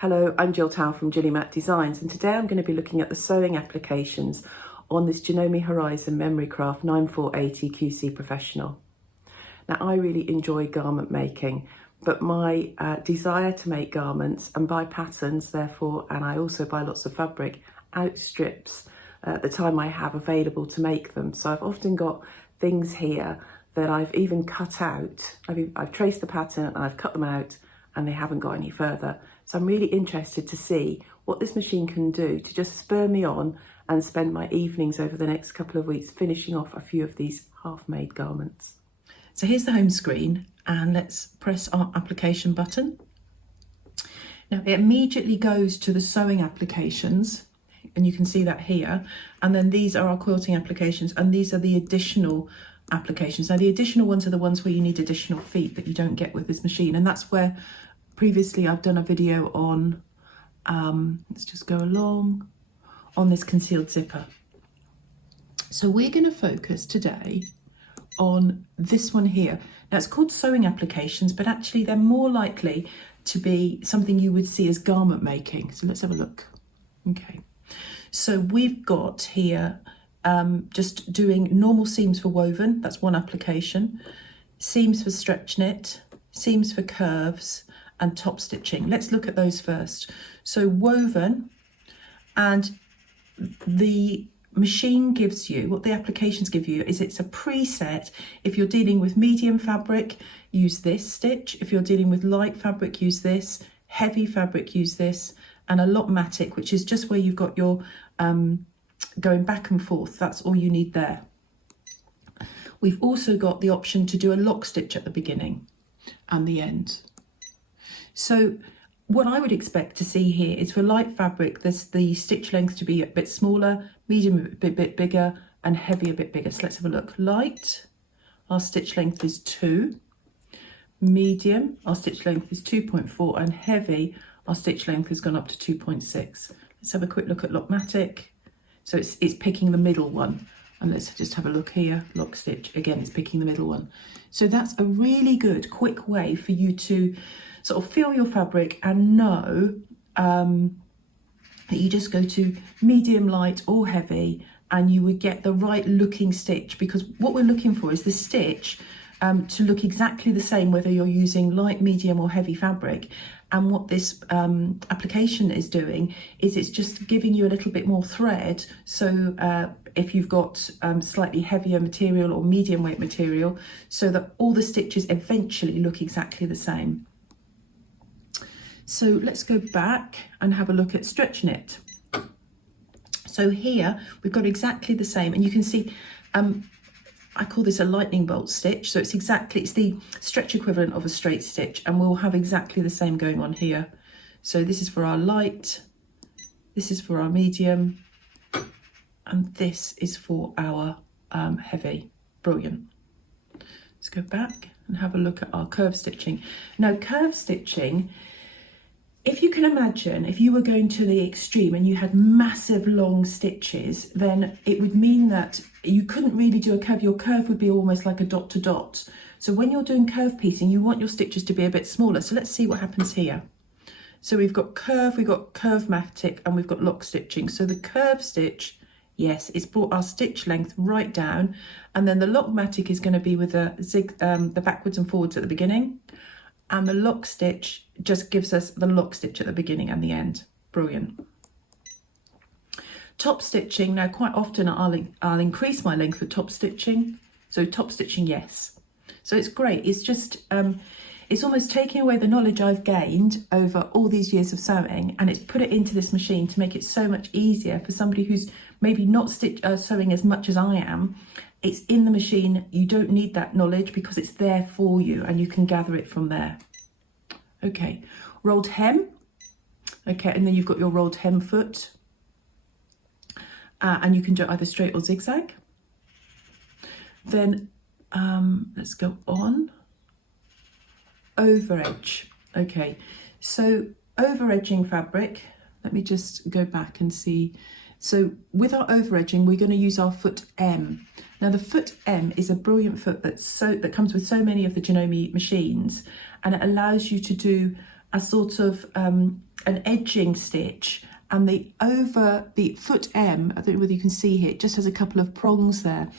Hello, I'm Jill from GillyMac Designs, and today I'm going to be looking at the sewing applications on this Janome Horizon Memory Craft 9480 QC Professional. Now, I really enjoy garment making, but my desire to make garments and buy patterns, therefore, and I also buy lots of fabric, outstrips the time I have available to make them. So I've often got things here that I've even cut out. I've traced the pattern and I've cut them out, and they haven't got any further. So I'm really interested to see what this machine can do to just spur me on and spend my evenings over the next couple of weeks finishing off a few of these half-made garments. So here's the home screen, and let's press our application button. Now it immediately goes to the sewing applications, and you can see that here. And then these are our quilting applications, and these are the additional applications. Now the additional ones are the ones where you need additional feet that you don't get with this machine, and that's where previously I've done a video on, let's just go along, on this concealed zipper. So we're going to focus today on this one here. Now it's called sewing applications, but actually they're more likely to be something you would see as garment making. So let's have a look. Okay, so we've got here just doing normal seams for woven, that's one application, seams for stretch knit, seams for curves, and top stitching. Let's look at those first. So woven, and the machine gives you, what the applications give you is it's a preset. If you're dealing with medium fabric, use this stitch. If you're dealing with light fabric, use this. Heavy fabric, use this. And a lockmatic, which is just where you've got your going back and forth. That's all you need there. We've also got the option to do a lock stitch at the beginning and the end. So what I would expect to see here is for light fabric, there's the stitch length to be a bit smaller, medium a bit bigger, and heavy a bit bigger. So let's have a look. Light, our stitch length is 2. Medium, our stitch length is 2.4, and heavy, our stitch length has gone up to 2.6. Let's have a quick look at lockmatic. So it's picking the middle one. And let's just have a look here, lock stitch, again, it's picking the middle one. So that's a really good, quick way for you to sort of feel your fabric and know that you just go to medium, light or heavy, and you would get the right looking stitch, because what we're looking for is the stitch to look exactly the same whether you're using light, medium or heavy fabric. And what this application is doing is it's just giving you a little bit more thread. So if you've got slightly heavier material or medium weight material, so that all the stitches eventually look exactly the same. So let's go back and have a look at stretch knit. So here we've got exactly the same, and you can see I call this a lightning bolt stitch. So it's the stretch equivalent of a straight stitch, and we'll have exactly the same going on here. So this is for our light, this is for our medium, and this is for our heavy. Brilliant. Let's go back and have a look at our curve stitching. Now curve stitching, if you can imagine, if you were going to the extreme and you had massive long stitches, then it would mean that you couldn't really do a curve. Your curve would be almost like a dot to dot. So when you're doing curve piecing, you want your stitches to be a bit smaller. So let's see what happens here. So we've got curvematic, and we've got lock stitching. So the curve stitch, yes, it's brought our stitch length right down, and then the lockmatic is going to be with the backwards and forwards at the beginning. And the lock stitch just gives us the lock stitch at the beginning and the end. Brilliant. Top stitching, now quite often I'll increase my length for top stitching. So top stitching, yes. So it's great. It's just, it's almost taking away the knowledge I've gained over all these years of sewing, and it's put it into this machine to make it so much easier for somebody who's maybe not sewing as much as I am. It's in the machine. You don't need that knowledge because it's there for you, and you can gather it from there. Okay, rolled hem. Okay, and then you've got your rolled hem foot. And you can do it either straight or zigzag. Then let's go on. Over edge. Okay, so over edging fabric. Let me just go back and see. So with our over edging, we're going to use our foot M. Now the foot M is a brilliant foot that comes with so many of the Janome machines, and it allows you to do a sort of an edging stitch, and over the foot M, I don't know whether you can see here, it just has a couple of prongs there.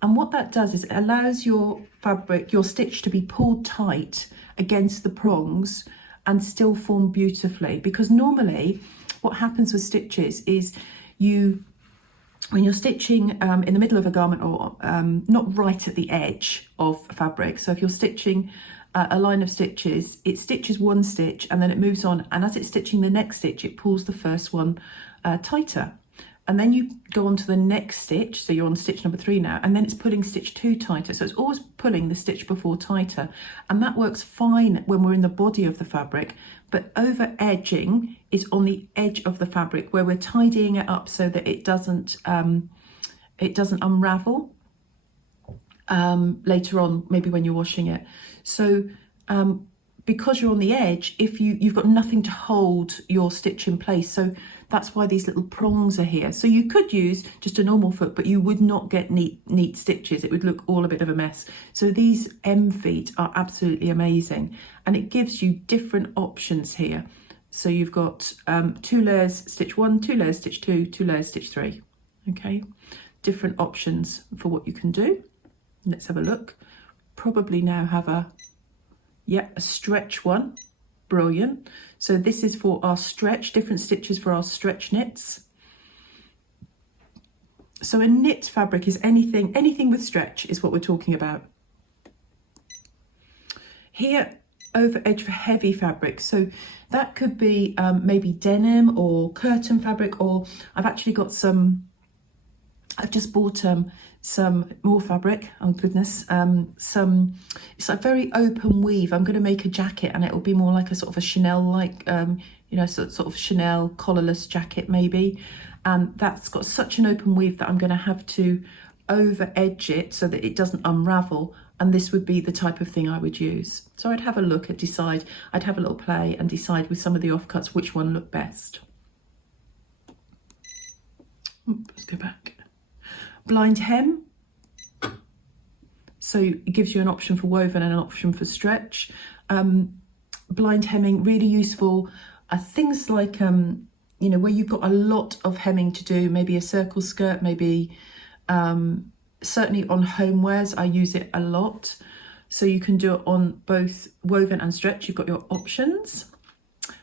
And what that does is it allows your fabric, your stitch, to be pulled tight against the prongs and still form beautifully. Because normally what happens with stitches is when you're stitching in the middle of a garment, or not right at the edge of fabric, so if you're stitching a line of stitches, it stitches one stitch and then it moves on, and as it's stitching the next stitch, it pulls the first one tighter, and then you go on to the next stitch, so you're on stitch number 3 now, and then it's pulling stitch 2 tighter. So it's always pulling the stitch before tighter, and that works fine when we're in the body of the fabric. But over edging is on the edge of the fabric, where we're tidying it up so that it doesn't unravel later on, maybe when you're washing it. So because you're on the edge, if you've got nothing to hold your stitch in place, so that's why these little prongs are here. So you could use just a normal foot, but you would not get neat stitches. It would look all a bit of a mess. So these M feet are absolutely amazing, and it gives you different options here. So you've got 2 layers stitch 1, 2 layers stitch 2, 2 layers stitch 3. Okay, different options for what you can do. Let's have a look. Probably now have a stretch one. Brilliant. So this is for our stretch, different stitches for our stretch knits. So a knit fabric is anything with stretch is what we're talking about. Here, over edge for heavy fabric. So that could be maybe denim or curtain fabric, or I've actually got I've just bought some more fabric. Oh goodness, it's like very open weave. I'm going to make a jacket, and it will be more like a sort of a Chanel-like, sort of Chanel collarless jacket maybe. And that's got such an open weave that I'm going to have to over edge it so that it doesn't unravel. And this would be the type of thing I would use. So I'd have a look and decide. I'd have a little play and decide with some of the offcuts which one looked best. Let's go back. Blind hem, so it gives you an option for woven and an option for stretch. Blind hemming, really useful. Things like, where you've got a lot of hemming to do, maybe a circle skirt, maybe certainly on homewares, I use it a lot. So you can do it on both woven and stretch. You've got your options.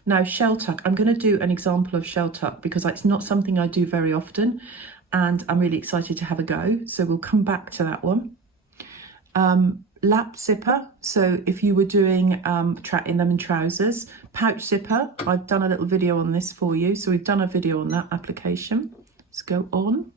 Now, shell tuck, I'm going to do an example of shell tuck because it's not something I do very often, and I'm really excited to have a go. So we'll come back to that one. Lap zipper, so if you were doing in them in trousers. Pouch zipper, I've done a little video on this for you, so we've done a video on that application. Let's go on.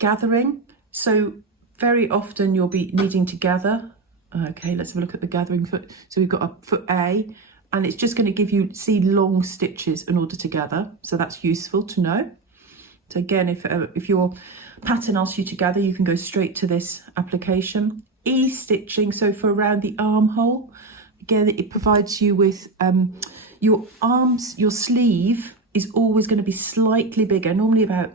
Gathering, so very often you'll be needing to gather. Okay, let's have a look at the gathering foot. So we've got a foot A, and it's just going to give you long stitches in order to gather, so that's useful to know. So again, if your pattern asks you to gather, you can go straight to this application. E-stitching, so for around the armhole, again, it provides you with your arms, your sleeve is always going to be slightly bigger, normally about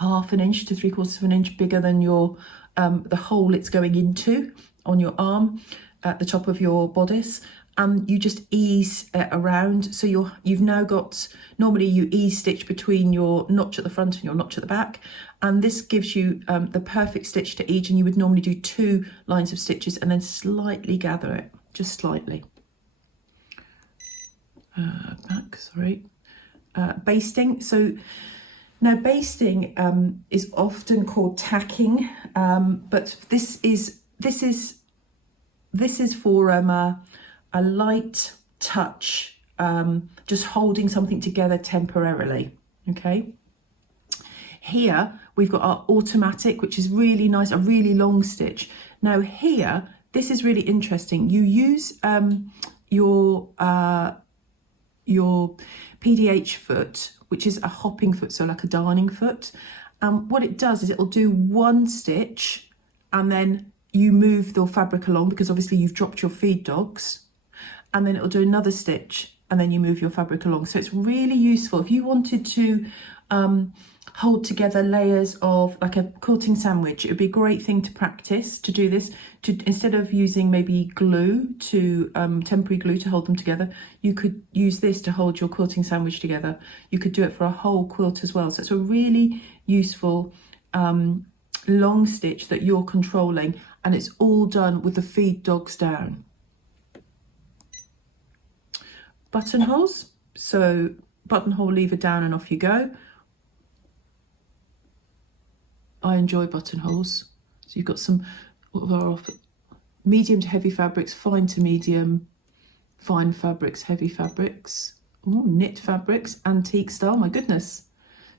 1/2 inch to 3/4 inch bigger than your the hole it's going into on your arm at the top of your bodice. And you just ease around. So you've now got, normally you ease stitch between your notch at the front and your notch at the back. And this gives you the perfect stitch to each. And you would normally do 2 lines of stitches and then slightly gather it, just slightly. Basting. So now basting is often called tacking, but this is for a light touch, just holding something together temporarily. Okay, here we've got our automatic, which is really nice, a really long stitch. Now here, this is really interesting. You use your PDH foot, which is a hopping foot, so like a darning foot. What it does is it'll do 1 stitch and then you move the fabric along, because obviously you've dropped your feed dogs, and then it'll do another stitch and then you move your fabric along. So it's really useful if you wanted to hold together layers of like a quilting sandwich. It would be a great thing to practice to do this, to instead of using maybe glue to temporary glue to hold them together, you could use this to hold your quilting sandwich together. You could do it for a whole quilt as well. So it's a really useful long stitch that you're controlling, and it's all done with the feed dogs down. Buttonholes, so buttonhole lever down and off you go. I enjoy buttonholes. So you've got some medium to heavy fabrics, fine to medium, fine fabrics, heavy fabrics, ooh, knit fabrics, antique style, my goodness.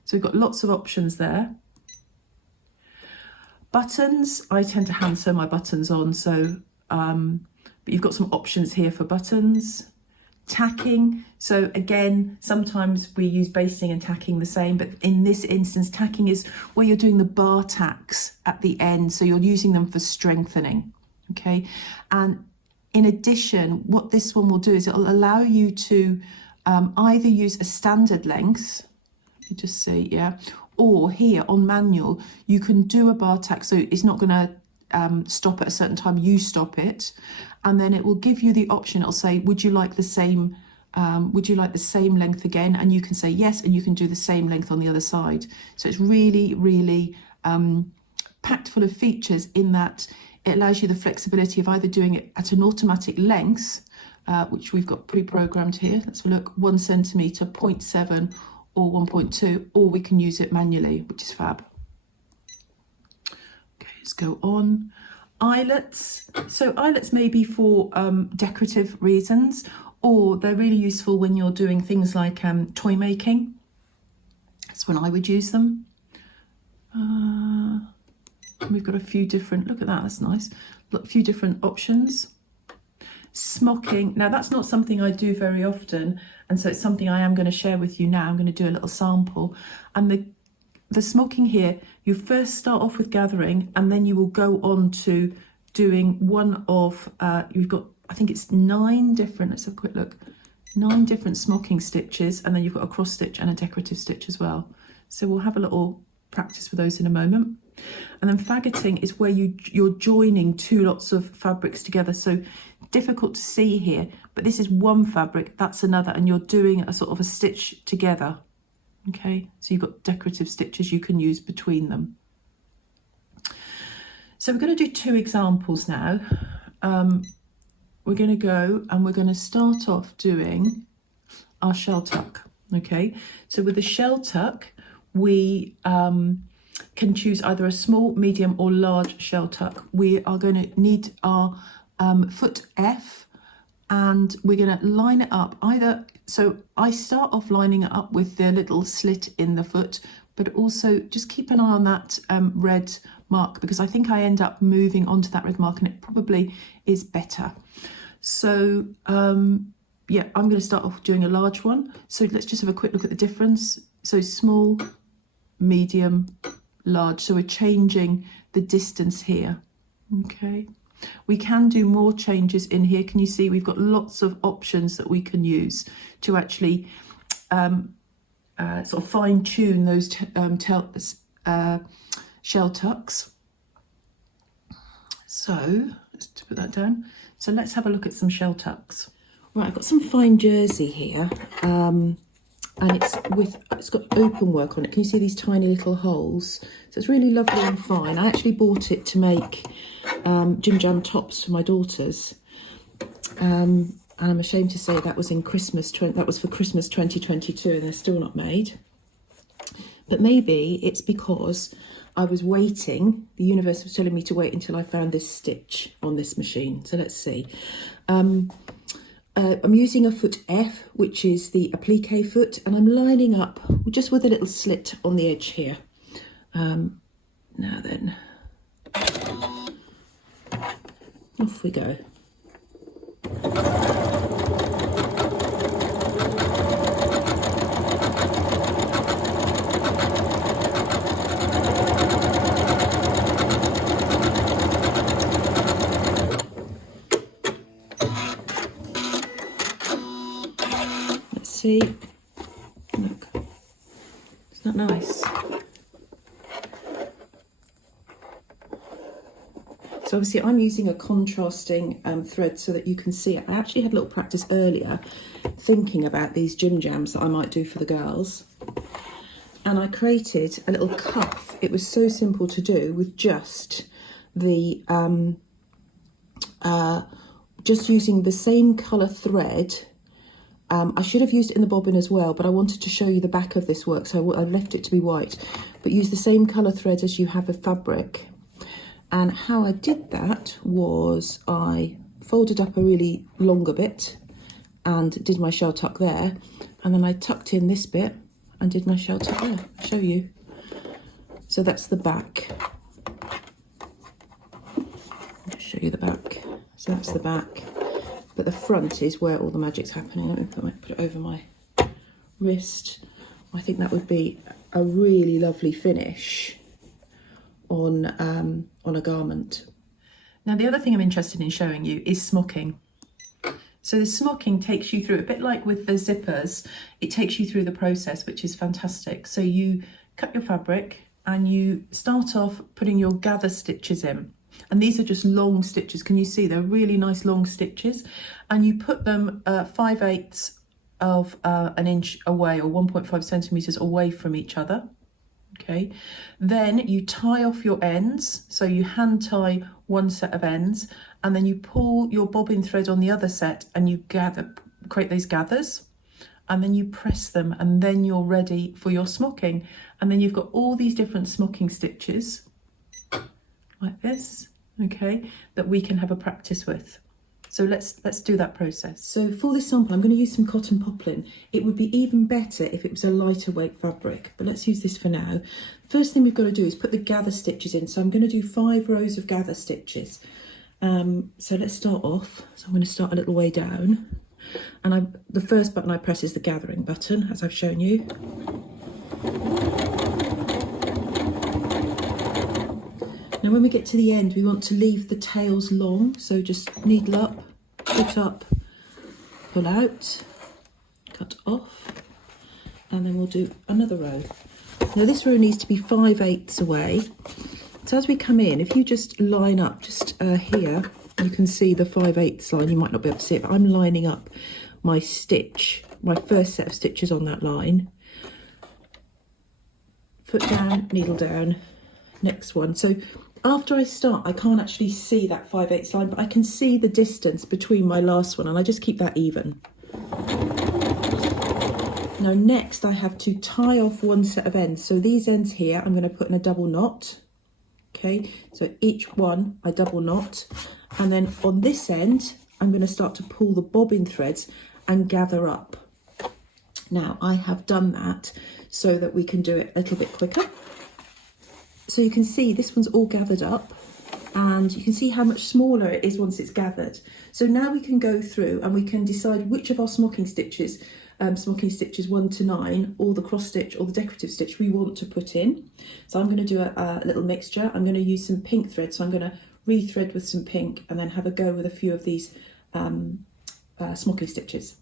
So we've got lots of options there. Buttons, I tend to hand sew my buttons on, so but you've got some options here for buttons. Tacking, so again, sometimes we use basting and tacking the same, but in this instance, tacking is where you're doing the bar tacks at the end, so you're using them for strengthening, okay? And in addition, what this one will do is it'll allow you to either use a standard length, you just see, yeah, or here on manual, you can do a bar tack, so it's not gonna stop at a certain time, you stop it, and then it will give you the option. It'll say, would you like the same length again? And you can say yes, and you can do the same length on the other side. So it's really, really packed full of features in that it allows you the flexibility of either doing it at an automatic length, which we've got pre-programmed here. Let's have a look, 1 centimetre, 0.7 or 1.2, or we can use it manually, which is fab. Okay, let's go on. Eyelets, so eyelets may be for decorative reasons, or they're really useful when you're doing things like toy making. That's when I would use them. We've got a few different, look at that, that's nice. Look, a few different options. Smocking, now that's not something I do very often, and so it's something I am going to share with you now. I'm going to do a little sample. And the smocking here, you first start off with gathering, and then you will go on to doing one of, you've got, I think it's 9 different, let's have a quick look, 9 different smocking stitches, and then you've got a cross stitch and a decorative stitch as well. So we'll have a little practice for those in a moment. And then faggoting is where you're joining 2 lots of fabrics together. So difficult to see here, but this is one fabric, that's another, and you're doing a sort of a stitch together. Okay, so you've got decorative stitches you can use between them. So we're going to do 2 examples now. We're going to go and we're going to start off doing our shell tuck. Okay, so with the shell tuck, we can choose either a small, medium or large shell tuck. We are going to need our foot F, and we're going to line it up either. So I start off lining it up with the little slit in the foot, but also just keep an eye on that red mark, because I think I end up moving onto that red mark and it probably is better. So yeah, I'm going to start off doing a large one. So let's just have a quick look at the difference. So small, medium, large. So we're changing the distance here. Okay. We can do more changes in here. Can you see we've got lots of options that we can use to actually sort of fine tune those shell tucks. So let's put that down. So let's have a look at some shell tucks. Right, I've got some fine jersey here, and it's got open work on it. Can you see these tiny little holes? So it's really lovely and fine. I actually bought it to make Jim Jam tops for my daughters, and I'm ashamed to say that was in Christmas. That was for Christmas 2022, and they're still not made. But maybe it's because I was waiting. The universe was telling me to wait until I found this stitch on this machine. So let's see. I'm using a foot F, which is the applique foot, and I'm lining up just with a little slit on the edge here. Now then, off we go. See, look, Isn't that nice? So obviously I'm using a contrasting thread so that you can see it. I actually had a little practice earlier thinking about these gym jams that I might do for the girls. And I created a little cuff. It was so simple to do with just the, just using the same colour thread. I should have used it in the bobbin as well, but I wanted to show you the back of this work, so I left it to be white. But use the same colour thread as you have with fabric. And how I did that was I folded up a really longer bit and did my shell tuck there. And then I tucked in this bit and did my shell tuck there. I'll show you. So that's the back. I'll show you the back. So that's the back. But the front is where all the magic's happening. Let me put it over my wrist. I think that would be a really lovely finish on a garment. Now the other thing I'm interested in showing you is smocking. So the smocking takes you through, a bit like with the zippers, it takes you through the process, which is fantastic. So you cut your fabric and you start off putting your gather stitches in. And these are just long stitches. Can you see? They're really nice long stitches. And you put them 5/8 of an inch away, or 1.5 centimeters away from each other. Okay, then you tie off your ends. So you hand tie one set of ends, and then you pull your bobbin thread on the other set and you create these gathers, and then you press them, and then you're ready for your smocking. And then you've got all these different smocking stitches like this, okay, that we can have a practice with. So let's do that process. So for this sample, I'm going to use some cotton poplin. It would be even better if it was a lighter weight fabric, but let's use this for now. First thing we've got to do is put the gather stitches in. So I'm going to do 5 rows of gather stitches. So let's start off. So I'm going to start a little way down. And the first button I press is the gathering button, as I've shown you. Now when we get to the end, we want to leave the tails long, so just needle up, pull out, cut off, and then we'll do another row. Now this row needs to be 5/8 away. So as we come in, if you just line up, just here, you can see the 5/8 line. You might not be able to see it, but I'm lining up my stitch, my first set of stitches on that line. Foot down, needle down, next one. So after I start, I can't actually see that 5/8 line, but I can see the distance between my last one, and I just keep that even. Now next I have to tie off one set of ends. So these ends here, I'm going to put in a double knot. Okay, so each one I double knot, and then on this end, I'm going to start to pull the bobbin threads and gather up. Now I have done that so that we can do it a little bit quicker. So you can see this one's all gathered up, and you can see how much smaller it is once it's gathered. So now we can go through and we can decide which of our smocking stitches 1 to 9, or the cross stitch or the decorative stitch we want to put in. So I'm going to do a little mixture. I'm going to use some pink thread, so I'm going to rethread with some pink and then have a go with a few of these smocking stitches.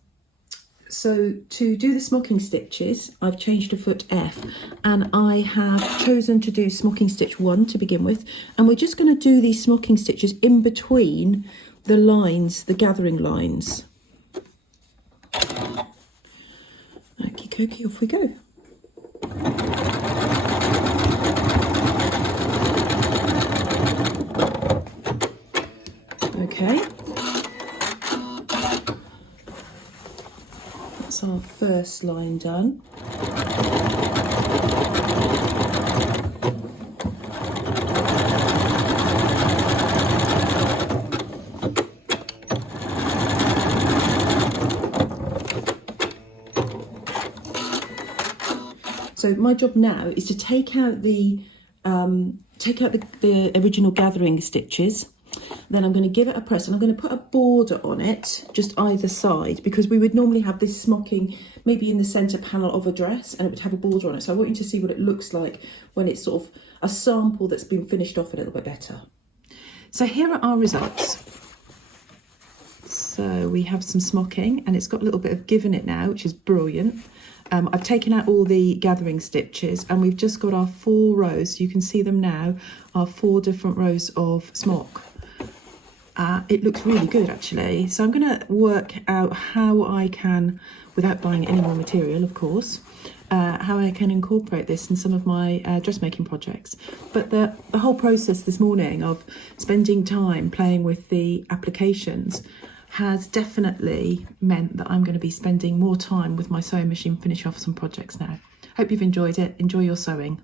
So to do the smocking stitches, I've changed to foot F, and I have chosen to do smocking stitch 1 to begin with, and we're just going to do these smocking stitches in between the lines, the gathering lines. Okie dokie, off we go. Okay. That's our first line done. So my job now is to take out the original gathering stitches. Then I'm going to give it a press, and I'm going to put a border on it, just either side, because we would normally have this smocking maybe in the centre panel of a dress, and it would have a border on it. So I want you to see what it looks like when it's sort of a sample that's been finished off a little bit better. So here are our results. So we have some smocking, and it's got a little bit of give in it now, which is brilliant. I've taken out all the gathering stitches and we've just got our 4 rows. You can see them now, our 4 different rows of smock. It looks really good actually. So I'm going to work out how I can, without buying any more material of course, how I can incorporate this in some of my dressmaking projects. But the whole process this morning of spending time playing with the applications has definitely meant that I'm going to be spending more time with my sewing machine finishing off some projects now. Hope you've enjoyed it. Enjoy your sewing.